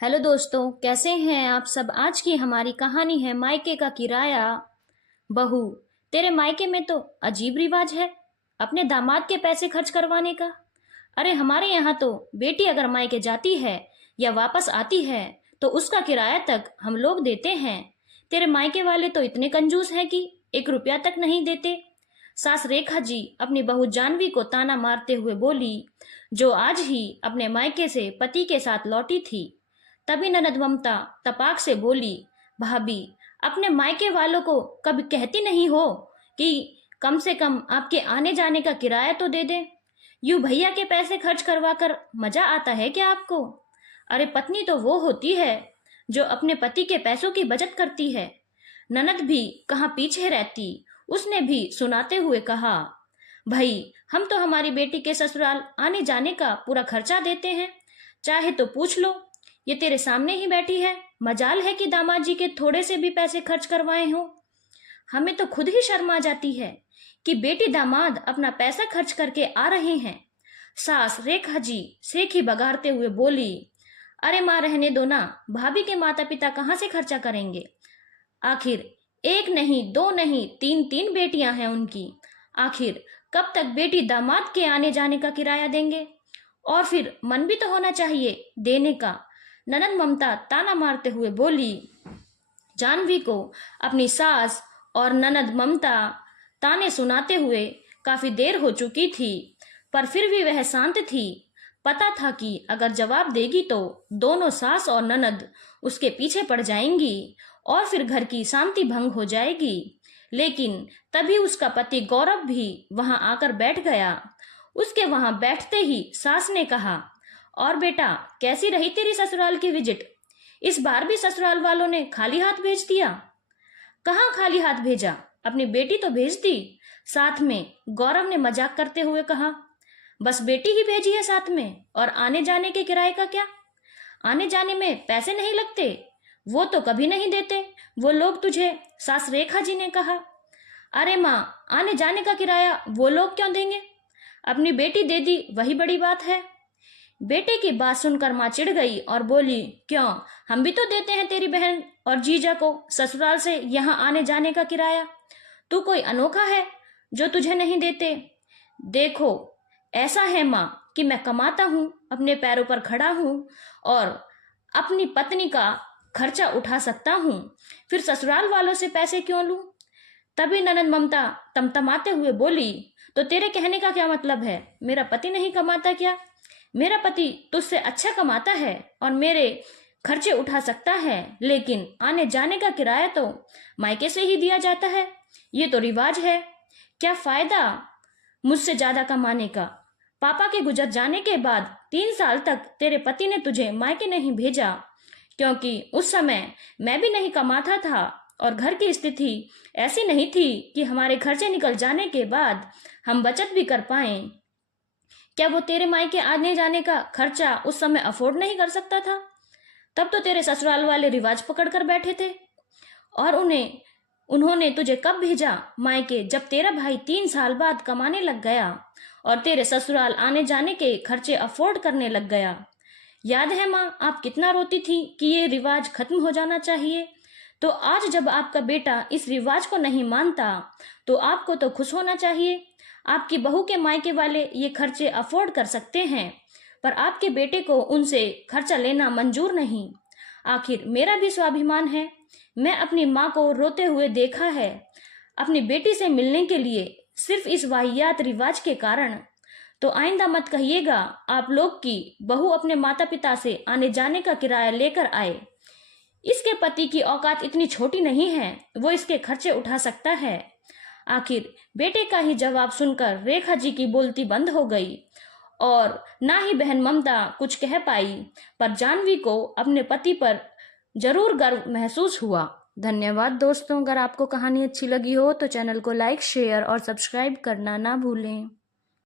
Hello दोस्तों, कैसे हैं आप सब। आज की हमारी कहानी है मायके का किराया। बहू, तेरे मायके में तो अजीब रिवाज है अपने दामाद के पैसे खर्च करवाने का। अरे हमारे यहाँ तो बेटी अगर मायके जाती है या वापस आती है तो उसका किराया तक हम लोग देते हैं। तेरे मायके वाले तो इतने कंजूस हैं कि 1 रुपया तक नहीं देते। सास रेखा जी अपनी बहू जानवी को ताना मारते हुए बोली, जो आज ही अपने मायके से पति के साथ लौटी थी। तभी ननद ममता तपाक से बोली, भाभी, अपने मायके वालों को कभी कहती नहीं हो कि कम से कम आपके आने जाने का किराया तो दे दे। यूं भैया के पैसे खर्च करवा कर मजा आता है क्या आपको। अरे पत्नी तो वो होती है जो अपने पति के पैसों की बचत करती है। ननद भी कहाँ पीछे रहती, उसने भी सुनाते हुए कहा, भाई हम तो हमारी बेटी के ससुराल आने जाने का पूरा खर्चा देते हैं, चाहे तो पूछ लो। ये तेरे सामने ही बैठी है, मजाल है कि दामाद जी के थोड़े से भी पैसे खर्च करवाए हो। हमें तो खुद ही शर्म आ जाती है कि बेटी दामाद अपना पैसा खर्च करके आ रहे हैं। सास रेखा जी सेखी बगाड़ते हुए बोली, अरे माँ रहने दो ना, भाभी के माता पिता कहाँ से खर्चा करेंगे। आखिर एक नहीं, दो नहीं, तीन तीन बेटियां हैं उनकी। आखिर कब तक बेटी दामाद के आने जाने का किराया देंगे। और फिर मन भी तो होना चाहिए देने का। ननद ममता ताना मारते हुए बोली। जानवी को अपनी सास और ननद ममता ताने सुनाते हुए काफी देर हो चुकी थी, पर फिर भी वह शांत थी। पता था कि अगर जवाब देगी तो दोनों सास और ननद उसके पीछे पड़ जाएंगी और फिर घर की शांति भंग हो जाएगी। लेकिन तभी उसका पति गौरव भी वहां आकर बैठ गया। उसके वहां बैठते ही सास ने कहा, और बेटा, कैसी रही तेरी ससुराल की विजिट। इस बार भी ससुराल वालों ने खाली हाथ भेज दिया। कहाँ खाली हाथ भेजा, अपनी बेटी तो भेज दी। साथ में गौरव ने मजाक करते हुए कहा, बस बेटी ही भेजी है साथ में, और आने जाने के किराए का क्या। आने जाने में पैसे नहीं लगते, वो तो कभी नहीं देते वो लोग तुझे। सास रेखा जी ने कहा, अरे माँ, आने जाने का किराया वो लोग क्यों देंगे, अपनी बेटी दे दी वही बड़ी बात है। बेटे की बात सुनकर माँ चिढ़ गई और बोली, क्यों, हम भी तो देते हैं तेरी बहन और जीजा को ससुराल से यहाँ आने जाने का किराया। तू कोई अनोखा है जो तुझे नहीं देते। देखो, ऐसा है माँ कि मैं कमाता हूँ, अपने पैरों पर खड़ा हूँ और अपनी पत्नी का खर्चा उठा सकता हूँ, फिर ससुराल वालों से पैसे क्यों लूं। तभी ननद ममता तमतमाते हुए बोली, तो तेरे कहने का क्या मतलब है, मेरा पति नहीं कमाता क्या। मेरा पति तुझसे अच्छा कमाता है और मेरे खर्चे उठा सकता है, लेकिन आने जाने का किराया तो मायके से ही दिया जाता है। ये तो रिवाज है। क्या फायदा मुझसे ज्यादा कमाने का। पापा के गुजर जाने के बाद 3 साल तक तेरे पति ने तुझे मायके नहीं भेजा, क्योंकि उस समय मैं भी नहीं कमाता था और घर की स्थिति ऐसी नहीं थी कि हमारे खर्चे निकल जाने के बाद हम बचत भी कर पाएं। क्या वो तेरे मायके आने जाने का खर्चा उस समय अफोर्ड नहीं कर सकता था। तब तो तेरे ससुराल वाले रिवाज पकड़ कर बैठे थे। और उन्होंने तुझे कब भेजा मायके, जब तेरा भाई 3 साल बाद कमाने लग गया और तेरे ससुराल आने जाने के खर्चे अफोर्ड करने लग गया। याद है माँ, आप कितना रोती थी कि ये रिवाज खत्म हो जाना चाहिए। तो आज जब आपका बेटा इस रिवाज को नहीं मानता तो आपको तो खुश होना चाहिए। आपकी बहू के मायके वाले ये खर्चे अफोर्ड कर सकते हैं, पर आपके बेटे को उनसे खर्चा लेना मंजूर नहीं। आखिर मेरा भी स्वाभिमान है। मैं अपनी माँ को रोते हुए देखा है, अपनी बेटी से मिलने के लिए, सिर्फ इस वाहियात रिवाज के कारण। तो आइंदा मत कहिएगा आप लोग की बहू अपने माता पिता से आने जाने का किराया लेकर आए। इसके पति की औकात इतनी छोटी नहीं है, वो इसके खर्चे उठा सकता है। आखिर बेटे का ही जवाब सुनकर रेखा जी की बोलती बंद हो गई और ना ही बहन ममता कुछ कह पाई, पर जानवी को अपने पति पर जरूर गर्व महसूस हुआ। धन्यवाद दोस्तों। अगर आपको कहानी अच्छी लगी हो तो चैनल को लाइक, शेयर और सब्सक्राइब करना ना भूलें।